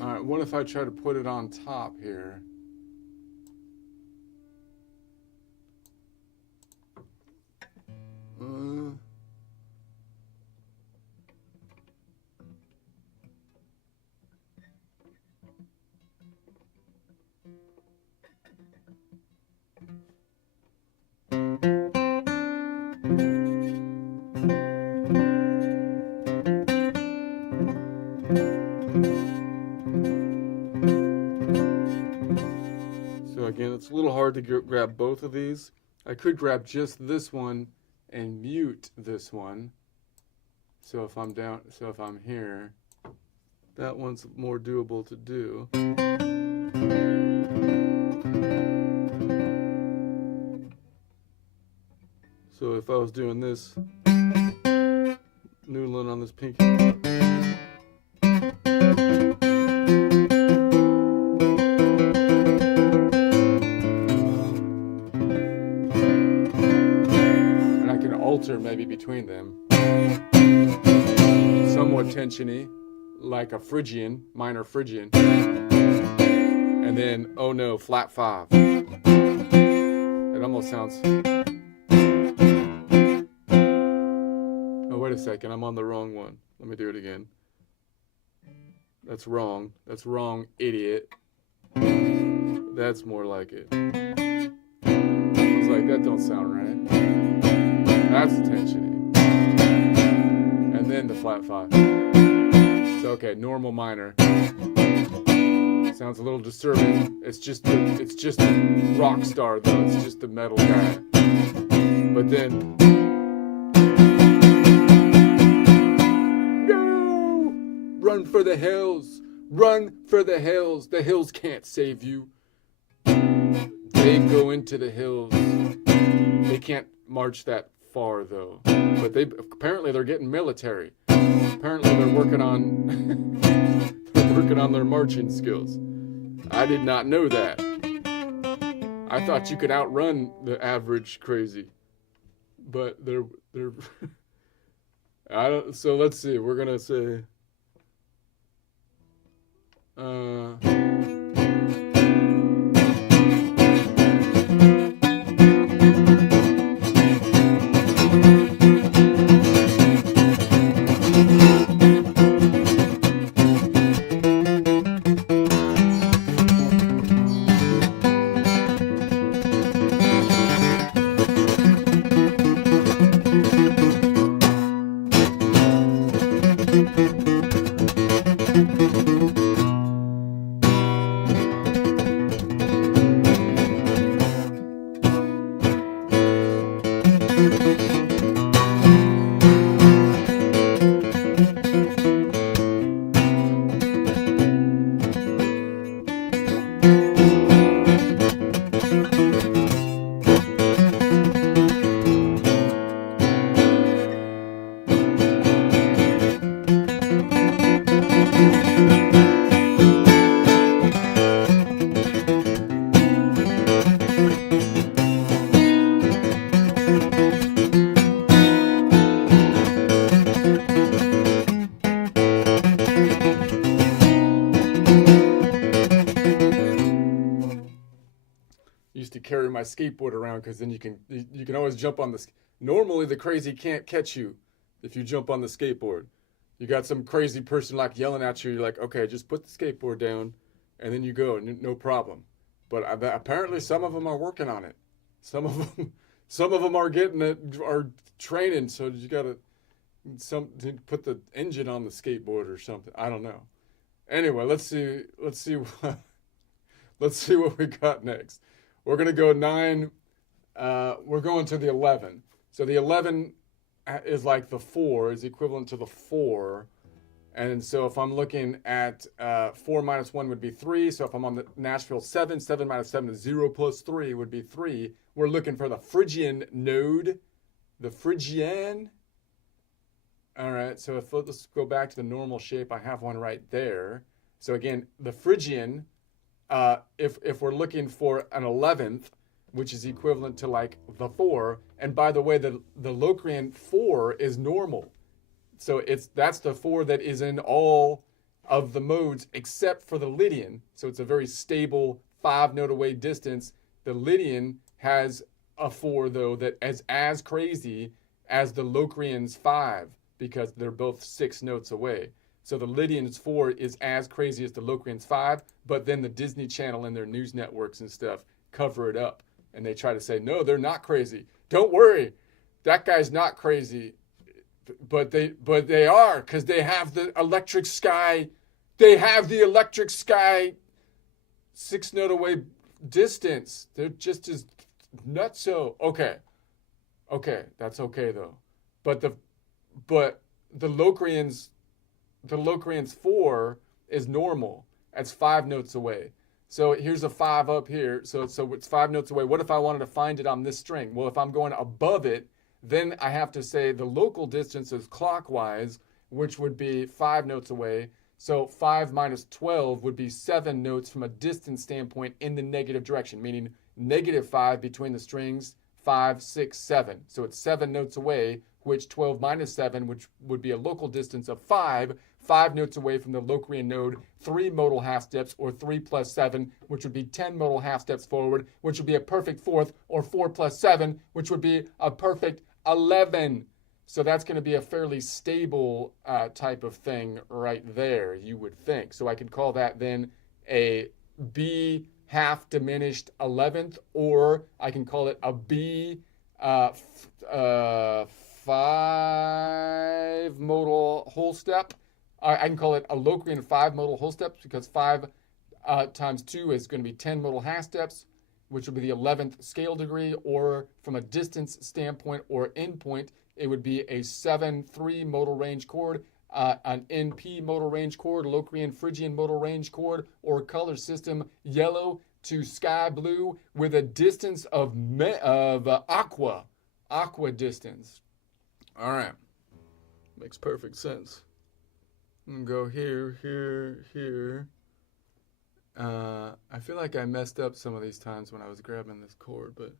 Alright, what if I try to put it on top here? So again, it's a little hard to grab both of these. I could grab just this one and mute this one. So if I'm here, that one's more doable to do. So if I was doing this, noodling on this pinky. And I can alter maybe between them. Somewhat tensiony, like a Phrygian, minor Phrygian. And then, oh no, flat 5. It almost sounds... Wait a second, I'm on the wrong one. Let me do it again. That's wrong. That's wrong, idiot. That's more like it. I was like, that don't sound right. That's tensiony. And then the flat 5. So okay, normal minor. Sounds a little disturbing. It's just a rock star though. It's just a metal guy. But then run for the hills. Run for the hills. The hills can't save you. They go into the hills. They can't march that far though. But apparently they're getting military. Apparently they're working on their marching skills. I did not know that. I thought you could outrun the average crazy. But they're so let's see. We're gonna say carry my skateboard around because then you can always jump on the. Normally the crazy can't catch you if you jump on the skateboard. You got some crazy person like yelling at you. You're like, okay, just put the skateboard down, and then you go, no problem. But apparently, some of them are working on it. Some of them are getting it, are training. So you got to put the engine on the skateboard or something. I don't know. Anyway, let's see what we got next. We're gonna go 9. We're going to the 11. So the 11 is like the 4, is equivalent to the 4. And so if I'm looking at 4 minus 1 would be 3. So if I'm on the Nashville 7, 7 minus 7 is 0 plus 3 would be 3. We're looking for the Phrygian node. The Phrygian. All right, so let's go back to the normal shape. I have one right there. So again, the Phrygian, if we're looking for an 11th, which is equivalent to like the 4. And by the way, the Locrian 4 is normal. So that's the 4 that is in all of the modes except for the Lydian. So it's a very stable 5-note away distance. The Lydian has a 4 though that is as crazy as the Locrian's 5 because they're both 6 notes away. So the Lydian's 4 is as crazy as the Locrian's 5, but then the Disney Channel and their news networks and stuff cover it up. And they try to say, no, they're not crazy. Don't worry, that guy's not crazy. But they are, because they have the electric sky. They have the electric sky 6-note away distance. They're just as nutso. Okay, that's okay though. But the Locrian's 4 is normal. That's 5 notes away. So here's a 5 up here. So it's 5 notes away. What if I wanted to find it on this string? Well, if I'm going above it, then I have to say the local distance is clockwise, which would be 5 notes away. So 5 minus 12 would be 7 notes from a distance standpoint in the negative direction, meaning -5 between the strings, 5, 6, 7. So it's 7 notes away, which 12 minus 7, which would be a local distance of 5 notes away from the Locrian node, 3 modal half steps, or 3 plus 7, which would be 10 modal half steps forward, which would be a perfect 4th, or 4 plus 7, which would be a perfect 11. So that's going to be a fairly stable type of thing right there, you would think. So I could call that then a B half diminished 11th, or I can call it a B 5 modal whole step. I can call it a Locrian 5 modal whole steps because 5 times 2 is going to be 10 modal half steps, which would be the 11th scale degree, or from a distance standpoint or endpoint, it would be a 7-3 modal range chord, an NP modal range chord, Locrian Phrygian modal range chord, or color system yellow to sky blue with a distance of aqua distance. All right, makes perfect sense. I'm gonna go here. I feel like I messed up some of these times when I was grabbing this chord, but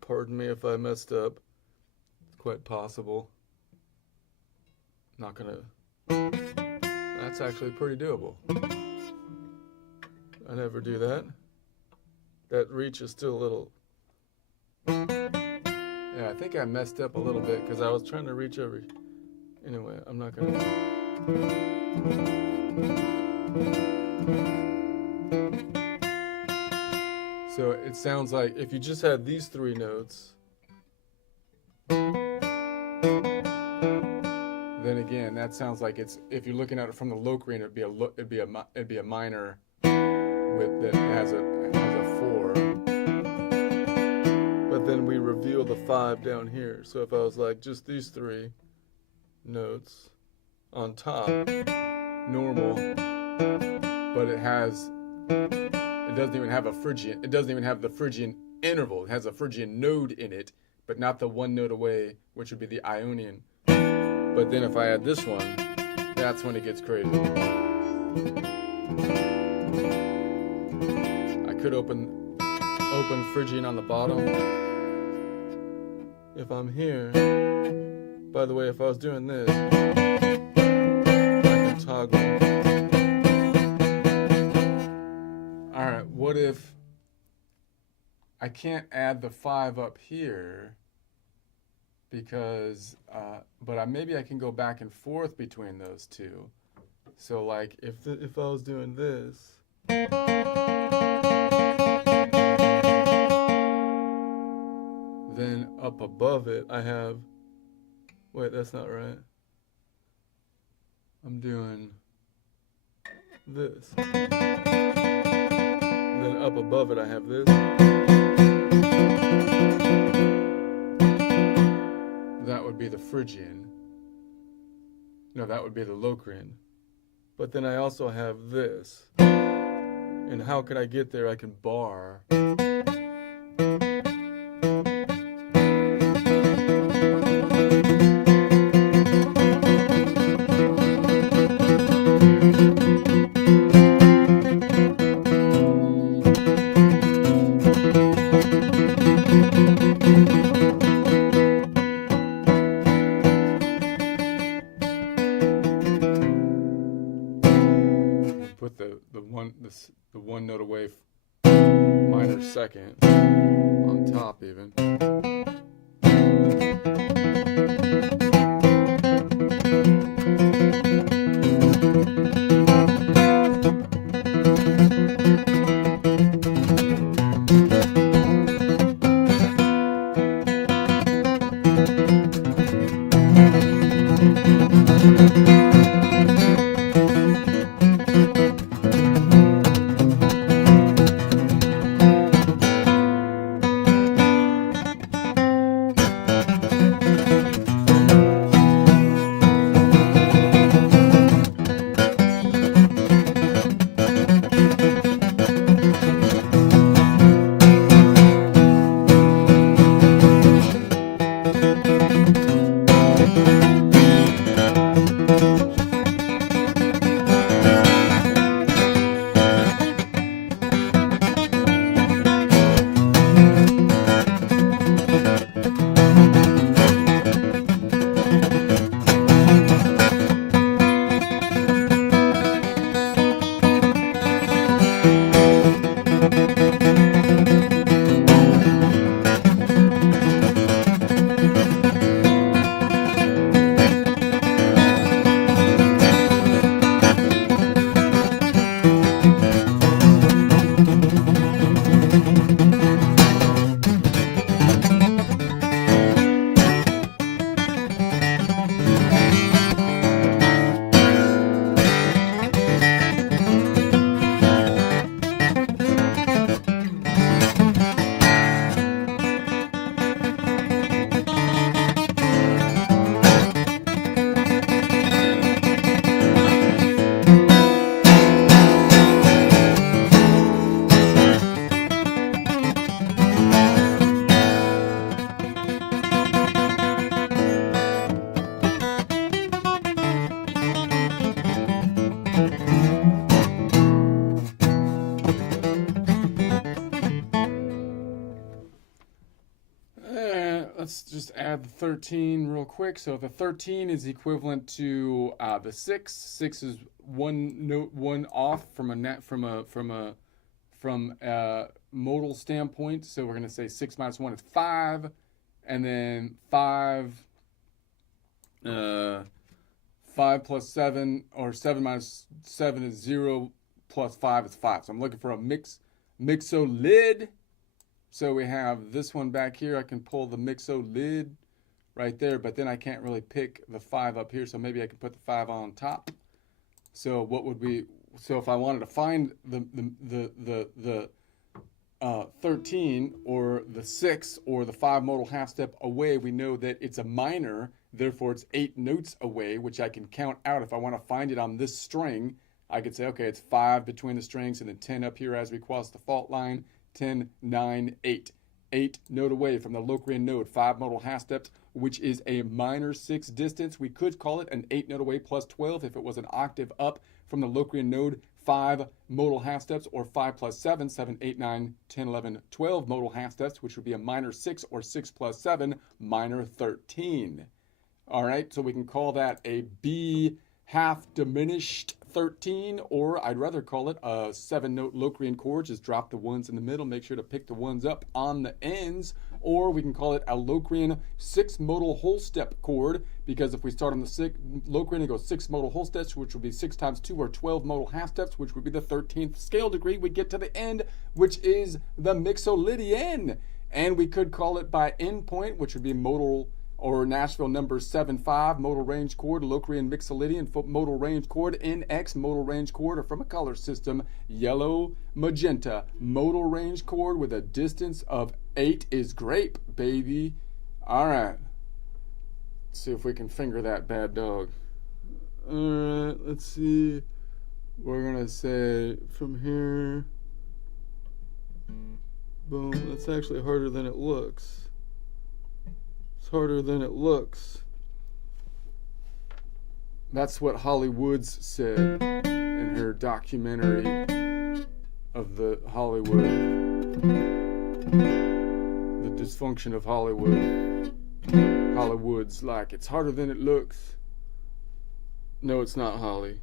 pardon me if I messed up. It's quite possible. Not gonna. That's actually pretty doable. I never do that. That reach is still a little. Yeah, I think I messed up a little bit because I was trying to reach over. Anyway, I'm not gonna. So it sounds like if you just had these 3 notes, then again, that sounds like it's. If you're looking at it from the Locrian, it'd be a minor with that has a 4. But then we reveal the 5 down here. So if I was like just these 3 notes on top, normal, but it doesn't even have a Phrygian. It doesn't even have the Phrygian interval. It has a Phrygian node in it, but not the 1 note away, which would be the Ionian. But then if I add this one, that's when it gets crazy. I could open Phrygian on the bottom. If I'm here, by the way, if I was doing this, I can toggle. All right, what if I can't add the 5 up here because, but maybe I can go back and forth between those two. So like if I was doing this, then up above it I have, wait, that's not right. I'm doing this. Then up above it I have this. That would be the Phrygian. No, that would be the Locrian. But then I also have this. And how could I get there? I can bar. Put the one note away, minor second, on top even. Let's just add the 13 real quick. So the 13 is equivalent to the 6. 6 is one note, one off from a modal standpoint. So we're going to say 6 minus 1 is 5, and then 5 plus 7, or 7 minus 7 is 0, plus 5 is 5. So I'm looking for a mixolid. So we have this one back here. I can pull the mixolid right there, but then I can't really pick the 5 up here, so maybe I can put the 5 on top. So what would we, so if I wanted to find the 13 or the 6 or the 5 modal half step away, we know that it's a minor, therefore it's 8 notes away, which I can count out. If I want to find it on this string, I could say, okay, it's 5 between the strings and then 10 up here as we cross the fault line. 10, 9, 8. 8 note away from the Locrian node, 5 modal half steps, which is a minor 6 distance. We could call it an 8 note away plus 12 if it was an octave up from the Locrian node, 5 modal half steps, or 5 plus 7, 7, 8, 9, 10, 11, 12 modal half steps, which would be a minor 6, or 6 plus 7, minor 13. All right, so we can call that a B half diminished 13, or I'd rather call it a 7-note Locrian chord. Just drop the ones in the middle. Make sure to pick the ones up on the ends. Or we can call it a Locrian 6-modal whole step chord, because if we start on the Locrian, it goes 6 modal whole steps, which would be 6 times 2, or 12 modal half steps, which would be the 13th scale degree. We get to the end, which is the Mixolydian. And we could call it by endpoint, which would be modal or Nashville number 7-5, modal range chord, Locrian Mixolydian, modal range chord, NX, modal range chord, or from a color system, yellow, magenta, modal range chord with a distance of 8 is grape, baby. All right. Let's see if we can finger that bad dog. All right, let's see. We're going to say from here. Boom. That's actually harder than it looks. Harder than it looks. That's what Holly Woods said in her documentary of the Hollywood, the dysfunction of Hollywood. Hollywood's like, it's harder than it looks. No, it's not, Holly.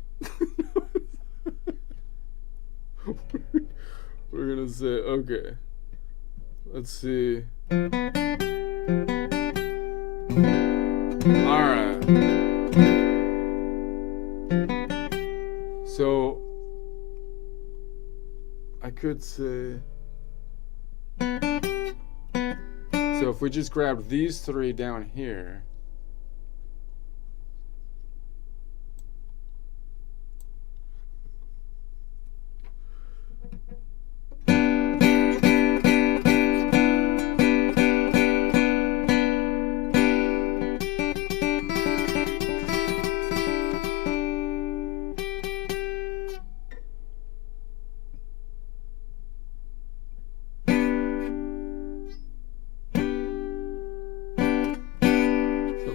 We're gonna say, okay. Let's see. Alright. So I could say, so if we just grab these 3 down here,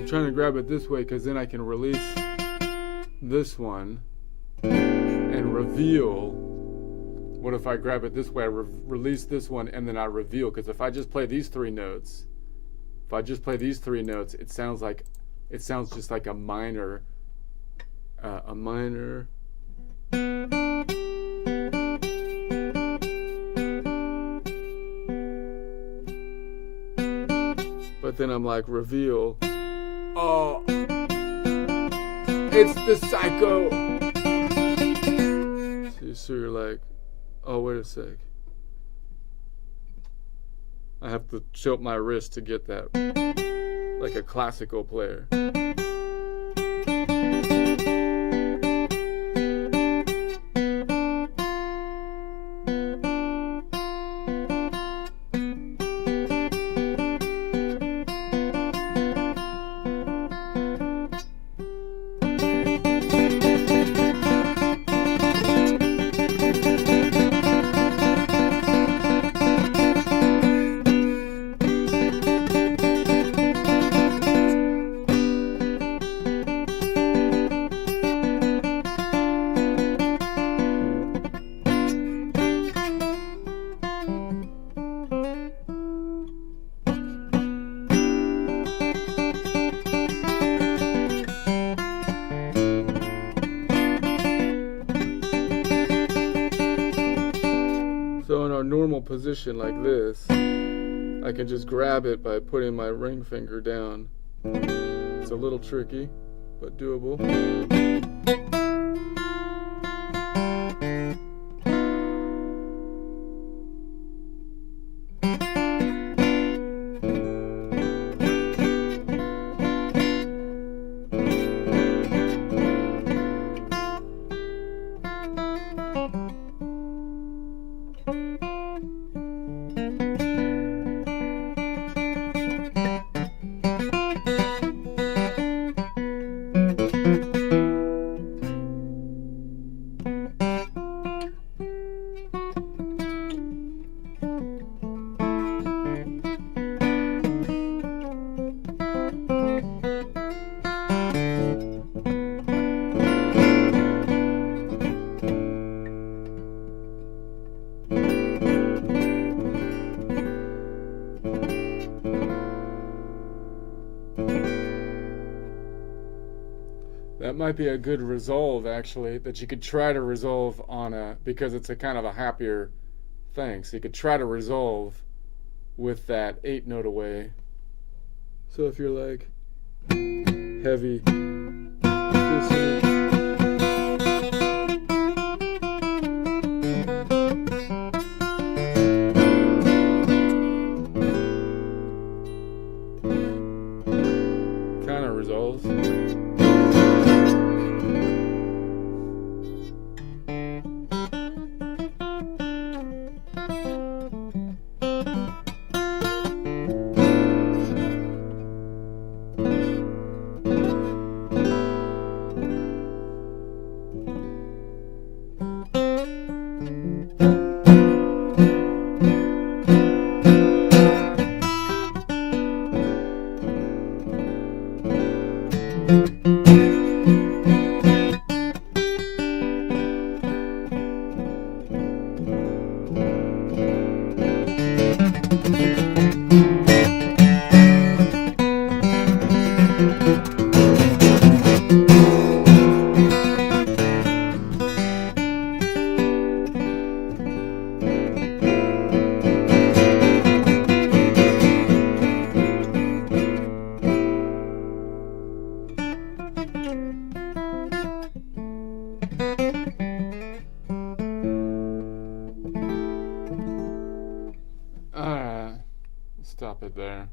trying to grab it this way because then I can release this one and reveal. What if I grab it this way? I release this one and then I reveal, because if I just play these 3 notes, it sounds just like a minor, but then I'm like, reveal. Oh, it's the psycho. So you're like, oh, wait a sec. I have to tilt my wrist to get that, like a classical player. So in our normal position like this, I can just grab it by putting my ring finger down. It's a little tricky, but doable. That might be a good resolve, actually, that you could try to resolve on because it's a kind of a happier thing. So you could try to resolve with that 8 note away. So if you're like heavy, dissonant, kind of resolves. Alright, stop it there.